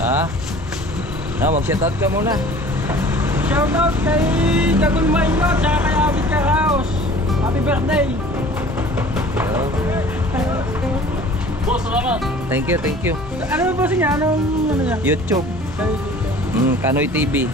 Ha? Mag-shoutout ka muna. Shoutout kay Dagul Maino at kay Abit Karaos. Happy birthday! Boss, salamat! Thank you, thank you. Ano ba niya? Anong ano niya? YouTube. Kanoy TV.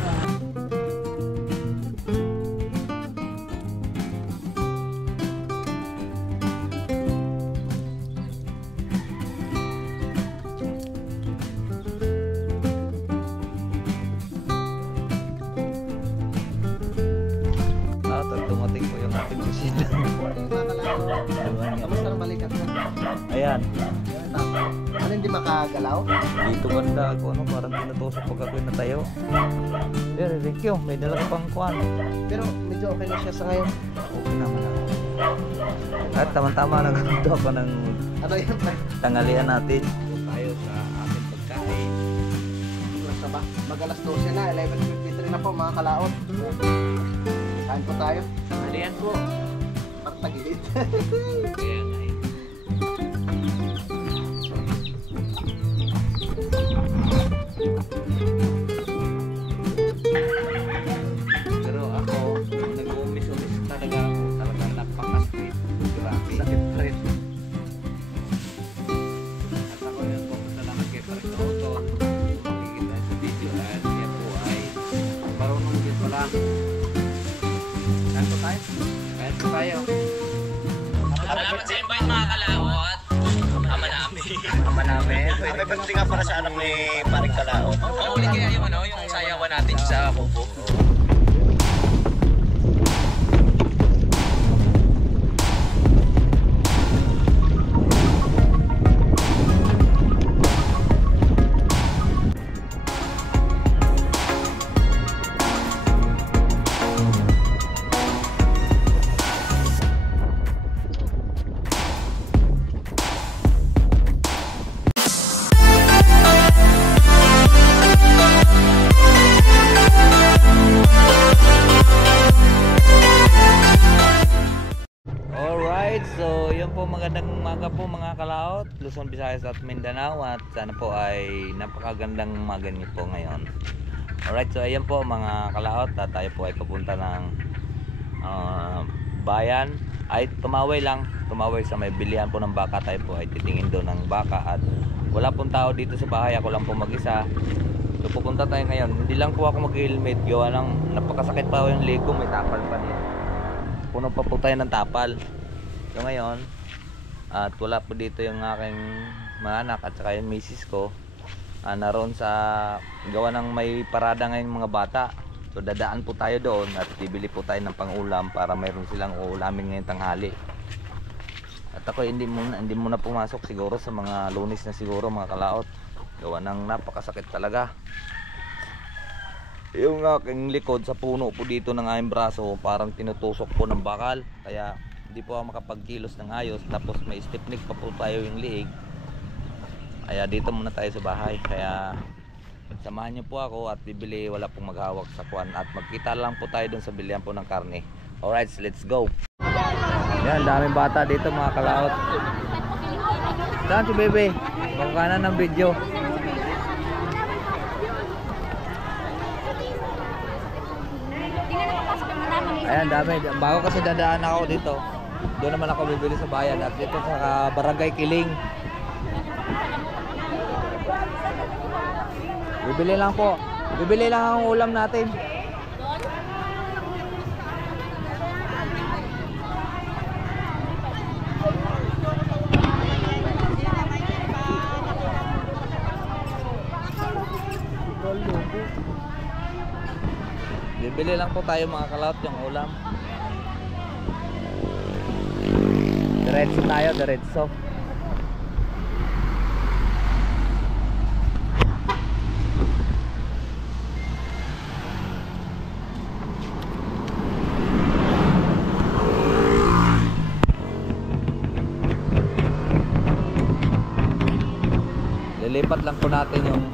Dumating po yung ating kusina. Kamusta ang balikat mo? Ayan. Ano hindi makagalaw? Dito banda ako, ano, parang tinutusok pag ako'y natayo. Pero thank you, may dala ka pang kuwan. Pero medyo okay na siya sa ngayon. Okay naman ako. At tama-tama nagpunta pa ng Ano yun? tanghalian natin. Tayo sa ating pagkain. Mag alas 12 na, 11:53 na po mga kalaot. Kain po tayo. Tanghalian po. Parang tagilid. Kaya nga eh. Pero ako, nag-umis-umis talaga ako. Talagang napaka-sweet. Grabe. Sakit pa rin. At ako yung pupunta lang kay Parikauton. Makikita sa video at yan po ay marunong din pala. Kain po tayo. Kain po tayo. Salamat sa invite mga kalawot. Ama namin. Ama namin. Happy birthday nga para sa anak ni Paring Kalaot. Uli kaya yung ano, yung sayawan natin sa Kubo. So yun po, magandang umaga po mga kalaot, Luzon, Visayas at Mindanao, at sana po ay napakagandang umaga niyo po ngayon. Alright, so ayan po mga kalaot, at tayo po ay papunta ng bayan, ay tumaway sa may bilihan po ng baka. Tayo po ay titingin doon ng baka at wala pong tao dito sa bahay, ako lang po mag-isa. So pupunta tayo ngayon, hindi lang po ako mag-helmet, gawa ng napakasakit pa yung leg ko, may tapal pa niya, puno pa po tayo ng tapal. So ngayon, at wala po dito yung aking mga anak at saka yung misis ko, naroon sa gawa ng may parada ngayon mga bata. So dadaan po tayo doon at bibili po tayo ng pangulam para mayroon silang uulamin ngayong tanghali. At ako hindi muna pumasok siguro sa mga Lunes na siguro mga kalaot, gawa ng napakasakit talaga. Yung aking likod sa puno po dito ng aking braso, parang tinutusok po ng bakal, kaya hindi po ako makapagkilos ng ayos. Tapos may stiff neck pa po tayo yung liig, kaya dito muna tayo sa bahay. Kaya samahan niyo po ako at bibili, wala pong maghawak sa kwan, at magkita lang po tayo dun sa bilihan po ng karne. Alright, so let's go. Yan, daming bata dito mga kalaot. Saan si bebe? Baka na ng video. Ayan, dami. Bago kasi dadaan ako dito, doon naman ako bibili sa bayan, at dito sa Barangay Kiling. Bibili lang po. Bibili lang ang ulam natin. Bibili lang po tayo mga kalaot yung ulam. Diretso tayo, diretso. Lilipat lang po natin yung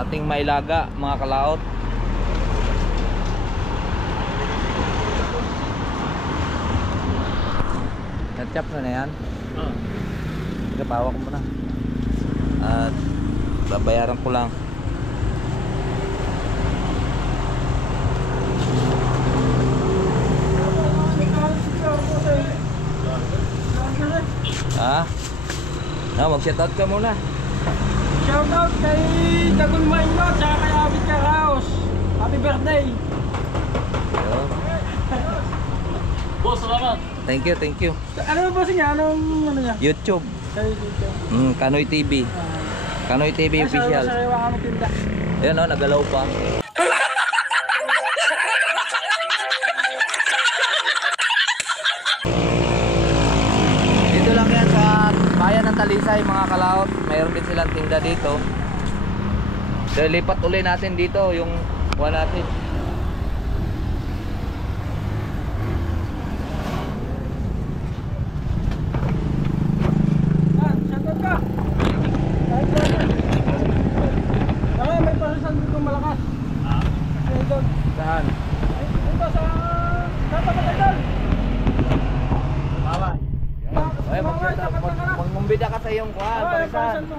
Ating mailaga mga kalaot. Natchap na yan. Sige, pawak mo na. At babayaran ko lang. Ha? Mag-shoutout ka muna. Shoutout kay Dagul Maino at saka kay Abit Karaos. Happy birthday! Ayun. Boss, salamat. Thank you, thank you. Ano ba niya? Anong ano niya? YouTube. Kay dito. Kanoy TV. Kanoy TV official. Sariwa ka magtinda. Ayun o, nagalaw pa. Dito lang yan sa bayan ng Talisay mga kalaot. Mayroon din silang tinda dito. So, lipat uli natin dito yung kuha natin. Shoutout ka! Kahit ba yan? Saka may parusan dito malakas. Kasi doon. Saan? Ay, dito sa... Tatapat ay doon! Ay, magmumbida ka sa iyong kuha. Ay, Parisan. parusan mo.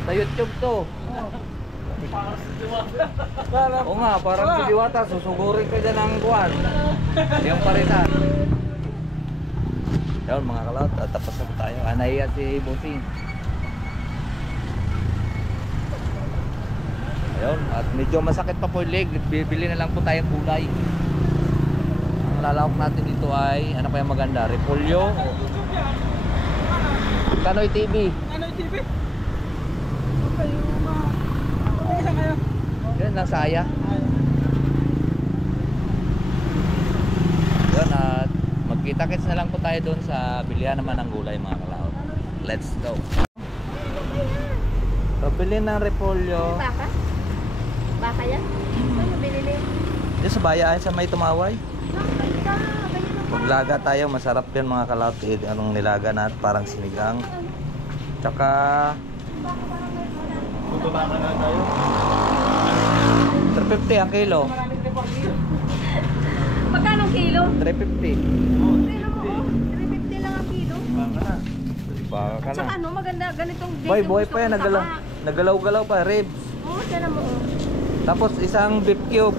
Sa YouTube to. Para... Oo nga, parang si Diwata, susugurin ka dyan ng kuhan. Yung parisan. Yun mga kalaot, tapos na tayo. Nahiya si Bossing. Ayun, at medyo masakit pa po yung leg. Bibili na lang po tayong gulay. Ang lalawak natin dito ay, ano kaya maganda? Repolyo. Kanoy TV. Ano yung TV? Kayo isa kayo? Yan, nasa Aya. Ay. Yun, at magkita-kits na lang po tayo doon sa bilihan naman ng gulay mga kalaot. Let's go. So, bilhin ng repolyo. Baka? Baka yan? Saan mo binili? Diyan sa bayan, sa may tumaway. Ganyan ang Maglaga tayo, masarap yan mga kalaot. Anong nilaga natin, parang sinigang. Tsaka... Bubaba na tayo. 350 ang kilo. Magkano kilo? 350. Kilo mo, oh. 350 lang ang kilo. Baka ka Tsaka na. ano, maganda, ganitong Boy, yung buhay gusto pa yan. kong Nagalaw, taba. nagalaw-galaw pa. Ribs. Oo, tiyan mo, oh. Tapos isang beef cube.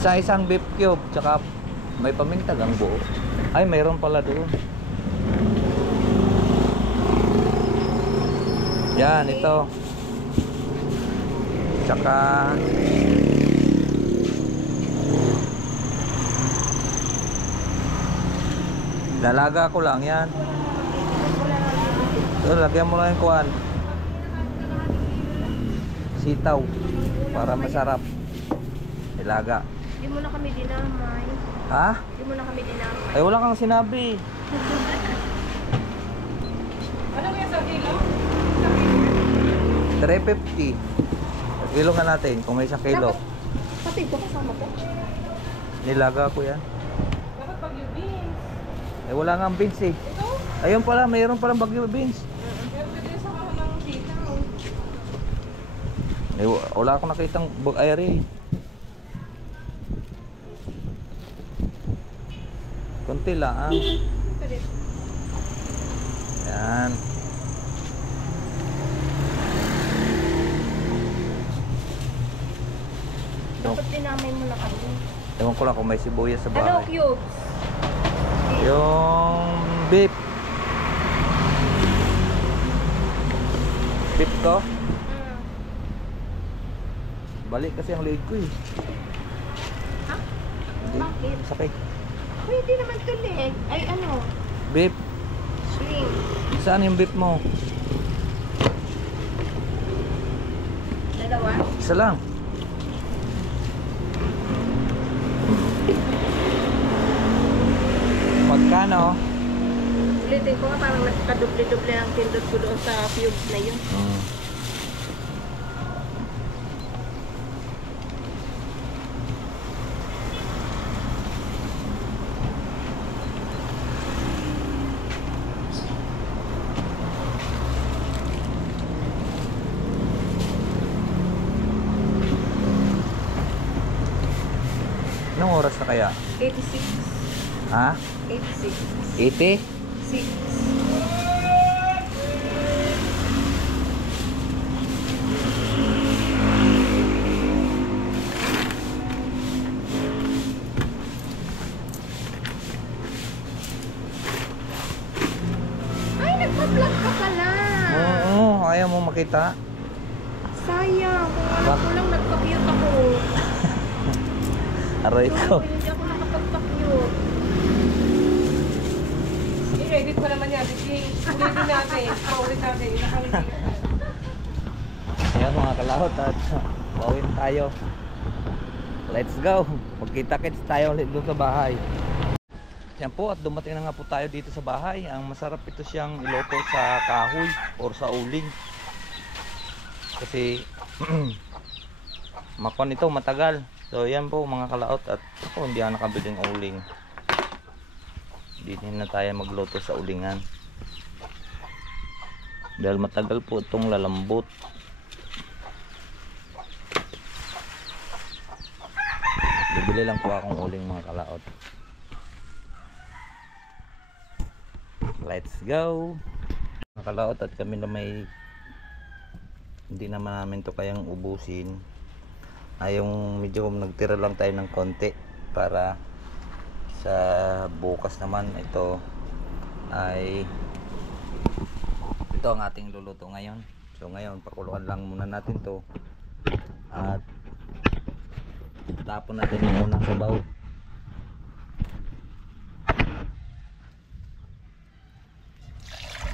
Isang beef cube. Tsaka may pamintag ang buo. Ay, mayroon pala doon. Yan, ito. Tsaka lalaga ko lang yan. So, lagyan mo lang yung kuwan. Sitaw. Para masarap. Ilaga. Hindi mo na kami dinamay. Ha? Hindi mo na kami dinamay. Ay, wala kang sinabi. Ano kaya sa kilo? 350. Kilo nga natin kung may 1 kilo. Pati ito kasama ko. Nilaga ko yan. Dapat pag yung beans. Eh, wala nga ang beans eh. Ito? Ayun pala, mayroon palang bagyo beans. Pero pwede sa mga ng sitaw. Eh, wala akong nakitang ayari. Kunti lang. Pwede. Yan. Dapat dinamay mo na kami. Ewan ko lang kung may sibuyas sa Ano, bahay. cubes? Yung beef. Beef to? Balik kasi ang leg ko eh. Ha? Hindi. Bakit? Sakit. Pwede naman to leg. Ay, ano? Beef. Shrimp. Saan yung beef mo? Dalawa? Isa lang. Magkano? Ulitin ko nga parang nagkaduble-duble ang pindot ko doon sa cube na yun. Anong oras na kaya? 86. Ha? 86. 80? 6. Ay, nagpa-vlog ka pala. Oo, ayaw mo makita. Sayang, kung alam ko lang nagpa-cute ako. Aray ko. Hindi ako nakapagpa-cute. I-edit pa naman yan. Ulitin natin. Paulit natin. Nakalitin. Ayan mga kalahot at bawin tayo. Let's go. Magkita-kits tayo ulit doon sa bahay. Yan po at dumating na nga po tayo dito sa bahay. Ang masarap ito siyang iloto sa kahoy or sa uling. Kasi makon ito matagal. So yan po mga kalaot at ako hindi ako nakabiling uling. Hindi na tayo magluto sa ulingan. Dahil matagal po itong lalambot. Bibili lang po akong uling mga kalaot. Let's go. Mga kalaot at kami na may hindi naman namin to kayang ubusin. Ay yung medyo nagtira lang tayo ng konti para sa bukas naman ito ay ito ang ating luluto ngayon. So ngayon pakuluan lang muna natin to at tapon natin yung unang sabaw.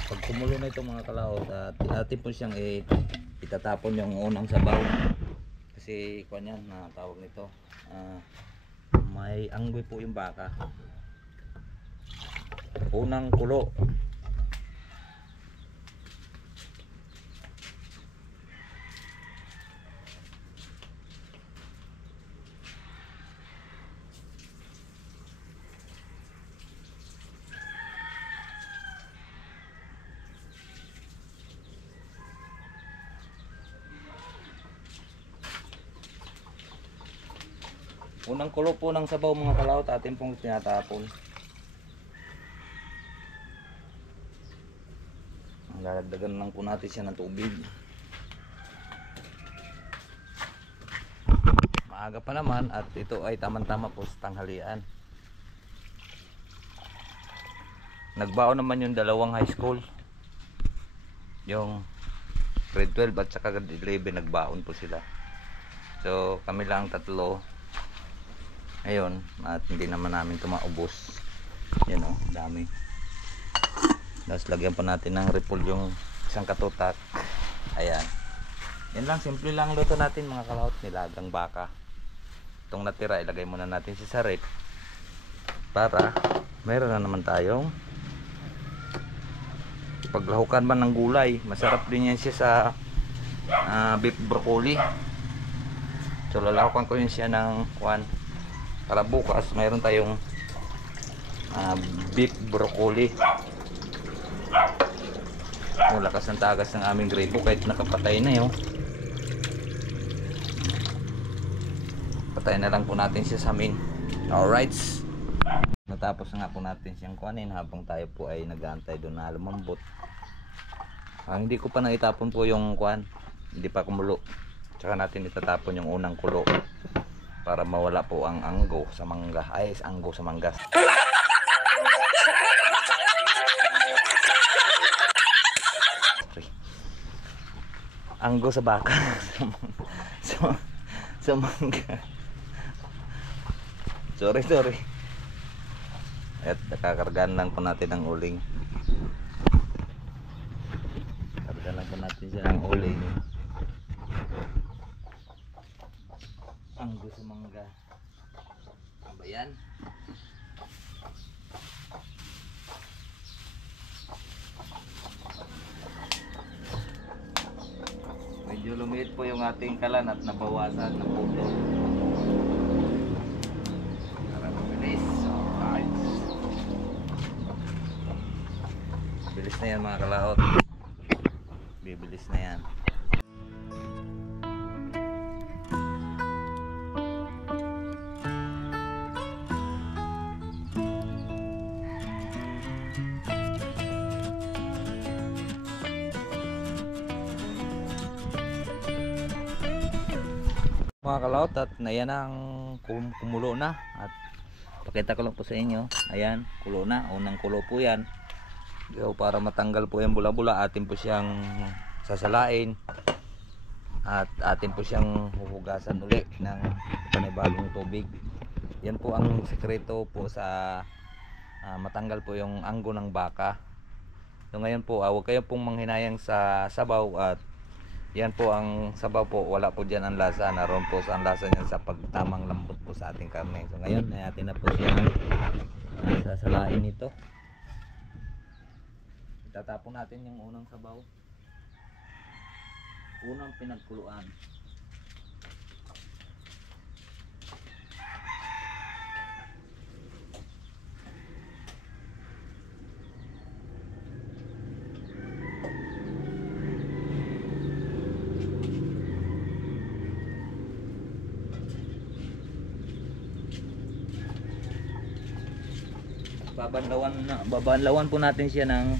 Pag kumulo na ito mga kalaot at atin po siyang itatapon yung unang sabaw kasi kuwan yan na tawag nito may anggoy po yung baka. Unang kulo. Unang kulo po ng sabaw mga kalawot atin pong tinatapon. Lalagdagan lang po natin siya ng tubig. Maaga pa naman at ito ay tamang-tama po sa tanghalian. Nagbaon naman yung dalawang high school. Yung grade 12 at saka grade 11 nagbaon po sila. So kami lang tatlo. Ayun, at hindi naman namin ito maubos. Yan o, dami. Tapos lagyan pa natin ng repol yung isang katutak. Ayan. Yan lang, simple lang luto natin mga kalahot. Nilagang baka. Itong natira, ilagay muna natin sa rep. Para meron na naman tayong paglahukan man ng gulay. Masarap din yan siya sa beef broccoli. So lalahukan ko yun siya ng para bukas mayroon tayong beef broccoli. Lakas ng tagas ng aming grebo kahit nakapatay na yun. Patayin na lang po natin siya sa amin. Alright, natapos na nga po natin siyang kuhanin habang tayo po ay nag-aantay doon na lumambot. Hindi ko pa naitapon po yung kuhan, hindi pa kumulo. Tsaka natin itatapon yung unang kulo para mawala po ang anggo sa mangga. Ay, anggo sa mangga. Anggo sa baka. sa mangga. Sorry. At nakakargaan lang po natin ang uling. Kargaan lang po natin siya ang uling. Anggo sa mangga. Ano ba yan? Medyo lumiit po yung ating kalan at nabawasan ng puto. Para mabilis. Alright. Bilis na yan mga kalaot. Bibilis na yan. Mga kalaot, at yan ang kumulo na, at pakita ko lang po sa inyo. Ayan, kulo na, unang kulo po yan. So, para matanggal po yung bula-bula, atin po siyang sasalain at atin po siyang huhugasan ulit ng panibagong tubig. Yan po ang sekreto po sa matanggal po yung anggo ng baka. So ngayon po, huwag kayo pong manghinayang sa sabaw, at yan po ang sabaw po, wala po dyan ang lasa. Naroon po sa ang lasa niyan sa pagtamang lambot po sa ating karne. So ngayon, natin na po siya sasalain nito. Itatapon natin yung unang sabaw, unang pinagkuluan. Babanlawan po natin siya ng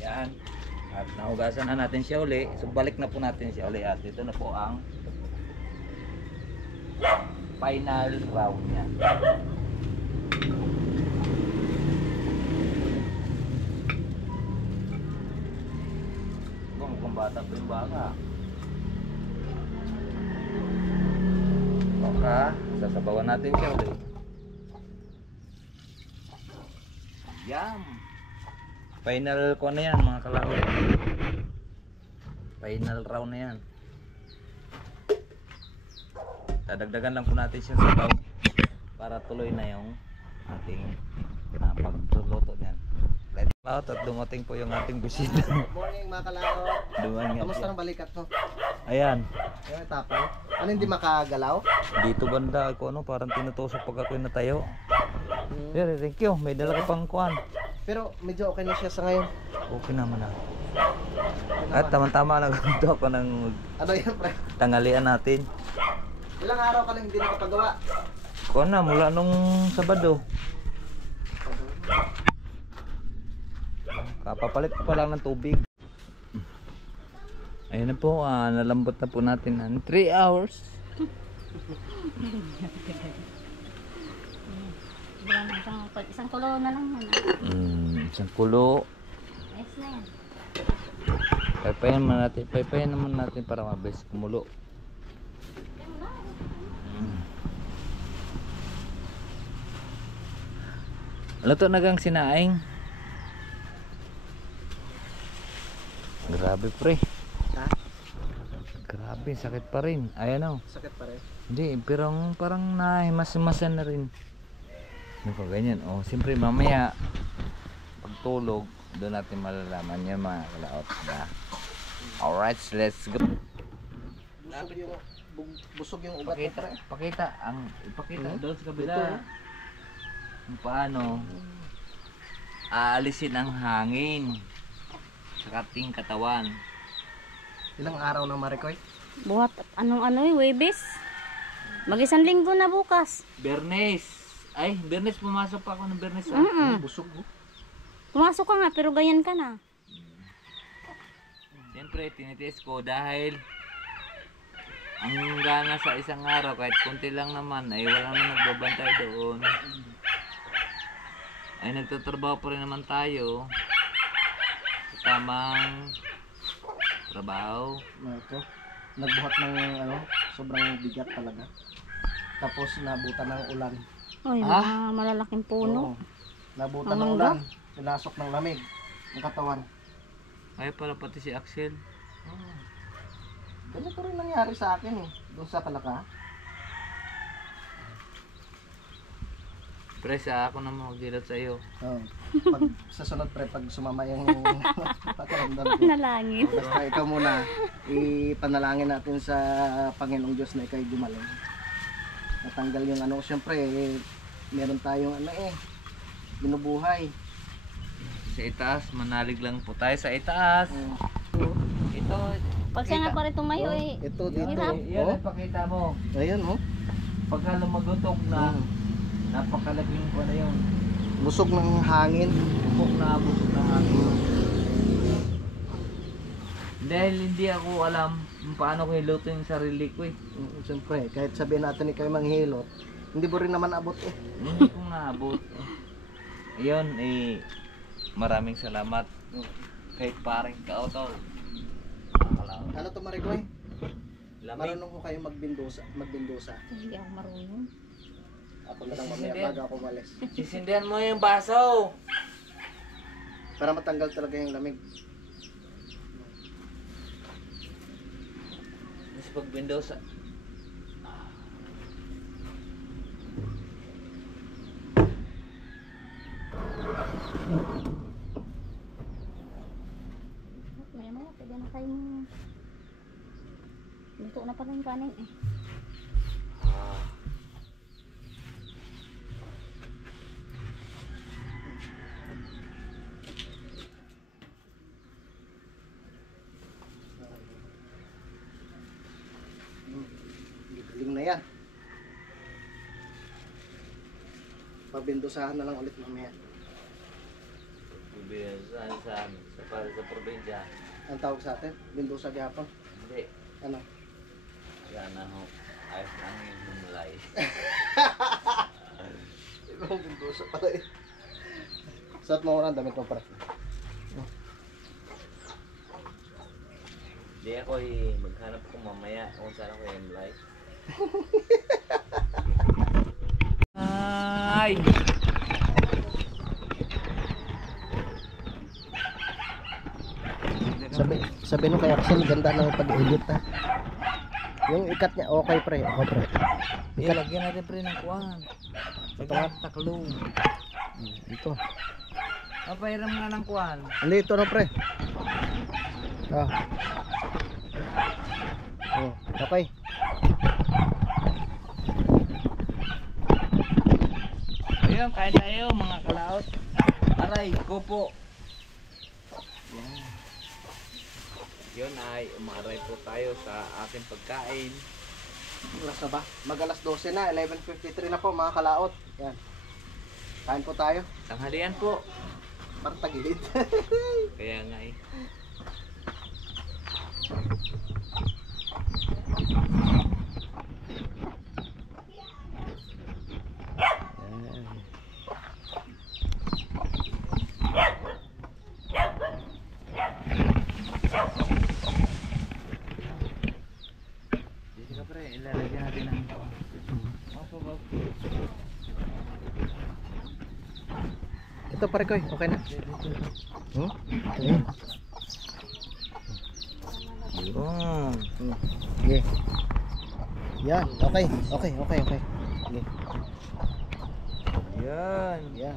yan. At nahugasan na natin siya uli. So balik na po natin siya uli, at ito na po ang final round niya. Mukhang bata po yung baka. Okay, sasabawan natin siya uli. Yum! Final ko na yan mga kalawin. Final round na yan. Dadagdagan lang po natin siya sa sabaw para tuloy na yung ating pagluto niyan. Let's go, at dumating po yung ating bisita. Good morning mga kalaot. Dumating Kamusta siya. ang balikat mo? Ayan, Yung tapon? Ano hindi makagalaw? dito banda ako, ano, parang tinutusok pag ako'y natayo. Pero thank you, may dala ka pang kuhan. Pero medyo okay na siya sa ngayon. Okay naman na. At tama-tama nagpunto ako ng Ano yan, pre? tanghalian natin. Ilang araw ka lang hindi nakapagawa? Kuha na, mula nung Sabado. Kapapalit ko pa lang ng tubig. Ayun na po, nalambot na po natin ng 3 hours. Isang kulo na lang yan. Isang kulo. Ayos na yan. Paypayan naman natin para mabilis kumulo. Luto na gang sinaing. Grabe pre. Ha? Grabe, sakit pa rin. Ayan o. Sakit pa rin. Hindi, pero parang nahimas-himasan na rin. Ano pa ganyan? O, siyempre mamaya pagtulog, doon natin malalaman yung mga kalaot na. Alright, let's go. Busog yung ugat mo, pre. Ipakita doon sa kabila. Kung paano aalisin ang hangin sa ating katawan. Ilang araw na, Maricoy? Buhat, ano Webes? Mag-isang linggo na bukas. Bernes. Ay, Bernes, pumasok pa ako ng Bernes. Busog mo. Pumasok ka nga, pero ganyan ka na. Siyempre, tinitiis ko dahil ang gana sa isang araw, kahit konti lang naman, ay wala naman nagbabantay doon. Ay nagtatrabaho pa rin naman tayo sa tamang trabaho. Ito, nagbuhat ng sobrang bigat talaga. Tapos nabutan ng ulan. Ay, mga malalaking puno. Oo. Nabutan ng Ang ulan. Pinasok ng lamig ng katawan. Ay pala pati si Axel. Ganito rin nangyari sa akin eh. Doon sa Kalaka. Pre, sa ako na magdilat sa iyo. Oo. Pag sa sunod pre, pag sumama yung pakiramdam ko. Nalangin. Basta ikaw muna, ipanalangin natin sa Panginoong Diyos na ikaw'y gumaling. Natanggal yung siyempre, meron tayong binubuhay. Sa itaas, manalig lang po tayo sa itaas. Ito, Pag siya nga pa rin tumayo eh. Ito dito. yan ang pakita mo. Ayan Pagka lumagutok na, napakalaking ko na yun. Busog ng hangin. Busog na hangin. Dahil hindi ako alam kung paano ko hiluto yung sarili ko eh. Siyempre, kahit sabihin natin ikaw manghihilot, hindi mo rin naman abot eh. Hindi ko nga abot. Ayun, maraming salamat. Kahit paring kautol. Ano to Maricoy? Lamig. Marunong ko kayo magbindusa. Hindi ako marunong. Ako na lang mamaya bago ako malis. Sisindihan mo yung baso. Para matanggal talaga yung lamig. Mas pag Windows, Maya-maya, pwede na kayong... Luto na pala yung kanin eh. Galing na yan. Pabindusahan na lang ulit mamaya. sa probinsya. Ang tawag sa atin? Bindusa gihapon? Hindi. Ano? Sana ho. Ayos lang yung humulay. Ibang bindusa pala eh. Suot mo muna ang damit mo para. Hindi ako maghanap ko mamaya kung saan ako yung live. Ay! Sabi nung kay Axel, ganda ng pag-edit ha. Yung ikat niya, okay pre, Ilagyan natin pre ng kuwan. Sa taklong. Ito. Papairam nga ng kuwan. Hindi, ito na pre. Okay. Ayun, kain tayo mga kalaot. Aray, kopo. Yun ay umaray po tayo sa ating pagkain. Oras na ba? Mag-alas 12 na, 11:53 na po mga kalaot. Yan. Kain po tayo. Tanghalian po. Parang tagilid. Kaya nga eh. Dito ka pre, ilalagyan natin ng Ito pare ko, okay na? Okay. yun. Okay. Yan, okay. Okay. Okay. Yan. Yan.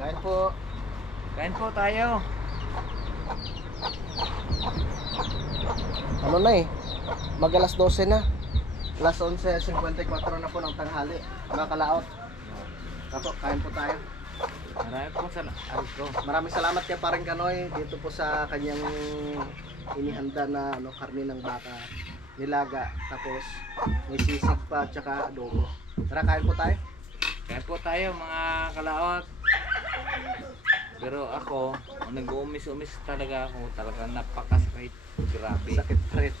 Kain po. Kain po tayo. Ano na eh? Mag-alas 12 na. Alas 11:54 na po ng tanghali. Mga kalaot. Kapo, kain po tayo. Marami po salamat. Maraming salamat kay Paring Kanoy dito po sa kanyang inihanda na karne ng baka, nilaga, tapos may sisig pa at saka adobo. Tara, kain po tayo. Kain po tayo mga kalaot. Pero ako, nag-uumis-umis talaga ako. Talaga napakasakit. Grabe. Sakit pa rin.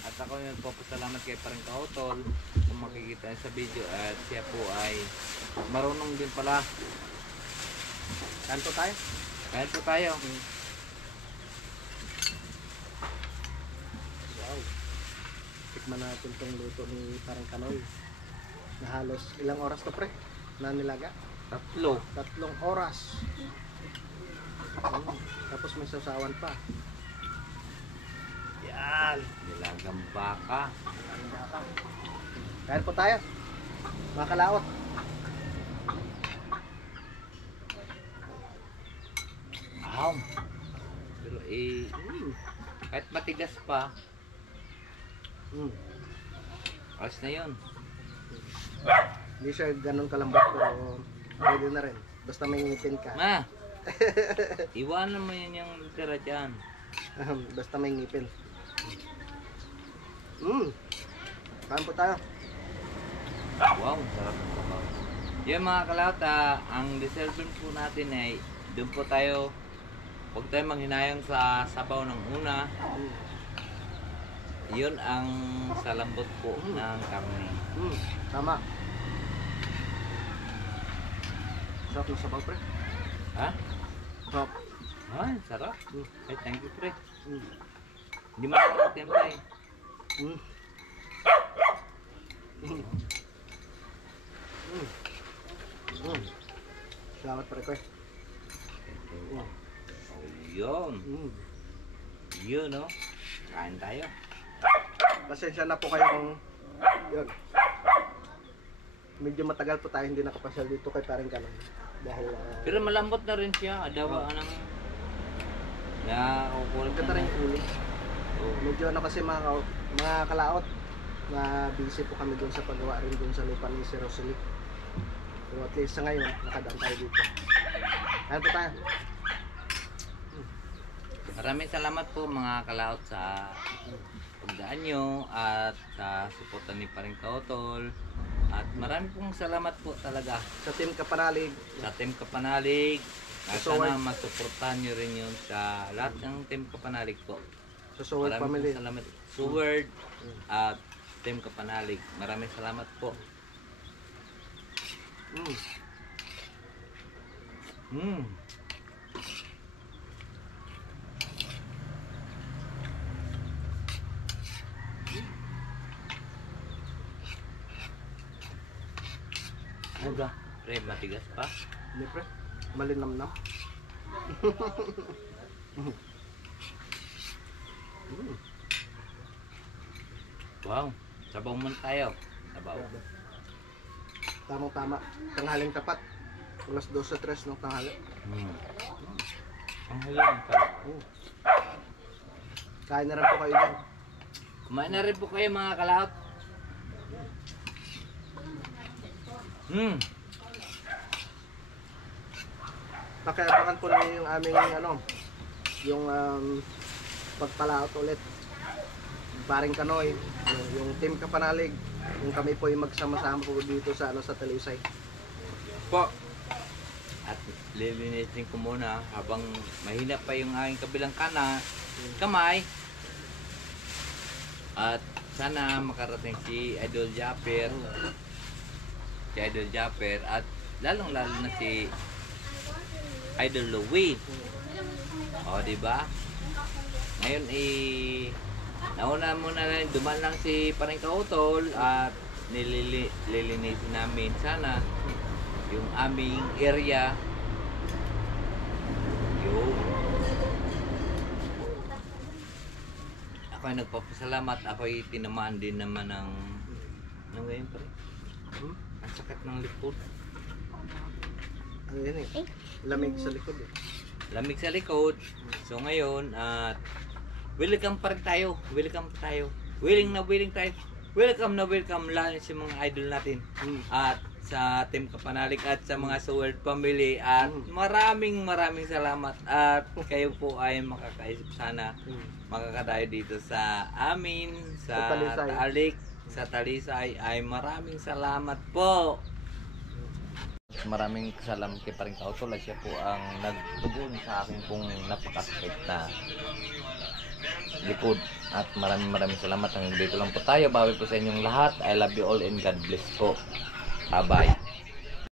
At ako yung nagpapasalamat kay Paring Kautol kung makikita niyo sa video at siya po ay marunong din pala. Kain po tayo. Kain po tayo. Wow. Tikman natin tong luto ni parang Kanoy. Na halos ilang oras to pre? Na nilaga? 3. 3 oras. Tapos may sasawan pa. Yan. Nilagang baka. Kain po tayo. Mga kalaot. Wow. Pero kahit matigas pa, Mm. ayos na yun. Hindi siya ganun kalambot pero pwede na rin. Basta may ngipin ka. Ma! Iwanan mo yun yung tira dyan. Basta may ngipin. Kain po tayo. Wow, sarap ng sabaw. Yung mga kalahot, ang dessert po natin ay doon po tayo, huwag tayo manghinayang sa sabaw ng una. Yun ang salambot po ng karne. Tama. Sarap ng sabaw pre. Ha? Sarap. Ay, sarap. Ay, thank you, pre. Mm. Hindi mo ako tempa eh. Mm. Mm. Mm. Mm. Salamat pre ko. Yun. Mm. Yun, no? Kain tayo. Pasensya na po kayo kung yun. Medyo matagal po tayo hindi nakapasyal dito kay parang Kanoy. Dahil Pero malambot na rin siya. Adawa ng... Nakukulit ganda rin yung ulo. Medyo ano kasi mga kalaot na busy po kami dun sa paggawa rin dun sa lupa ni Sir Rosely. So at least sa ngayon, nakadaan tayo dito. Kain po tayo. Maraming salamat po mga kalaot sa pagdaan nyo at sa suporta ni Paring Kautol. At maraming pong salamat po talaga Sa Team Kapanalig, sa Team Kapanalig. At Sa sana Soward. masuportahan nyo rin yun sa lahat ng Team Kapanalig po. sa Soward Maraming Family. pong salamat. Seward at Team Kapanalig. Maraming salamat po. Mm. Mm. Ano ba? Pre, matigas pa? Hindi pre, malinamnam. Wow. Sabaw muna tayo. Sabaw. Tamang tama, tanghaling tapat. Alas 12:03 ng tanghali. Mm. Ang halang pa. Kain na rin po kayo dyan. Kumain na rin po kayo mga kalahot. Hmm. Pakiabangan po ninyo yung aming yung pagpalaot ulit. Paring Kanoy, yung Team Kapanalig, yung kami po yung magsama-sama po dito sa sa Talisay. Po. At lilinisin ko muna habang mahina pa yung aking kabilang kamay. At sana makarating si Idol Japper. Si Idol Japper at lalong-lalo na si Idol Louie. O, di ba? Ngayon nauna muna lang, duman lang si Paring Kautol at nililinisin namin sana yung aming area. Yun. Ako ay nagpapasalamat. Ako ay tinamaan din naman ng ano ngayon pa rin? Ang sakit ng likod. Ano yun eh? Lamig sa likod eh. Lamig sa likod. So ngayon, welcome pa rin tayo. Welcome tayo. Willing tayo. Welcome lahat sa mga idol natin. At sa Team Kapanalig at sa mga Seward family. At maraming salamat. At kayo po ay makakaisip sana makakadayo dito sa amin sa Talisay. Sa Talisay ay maraming salamat po. Maraming salamat kay Paring Kautol. Siya po ang nagtugon sa akin kung napakasakit na likod. At maraming salamat. Hanggang dito lang po tayo. Bawi po sa inyong lahat. I love you all and God bless po. Bye-bye.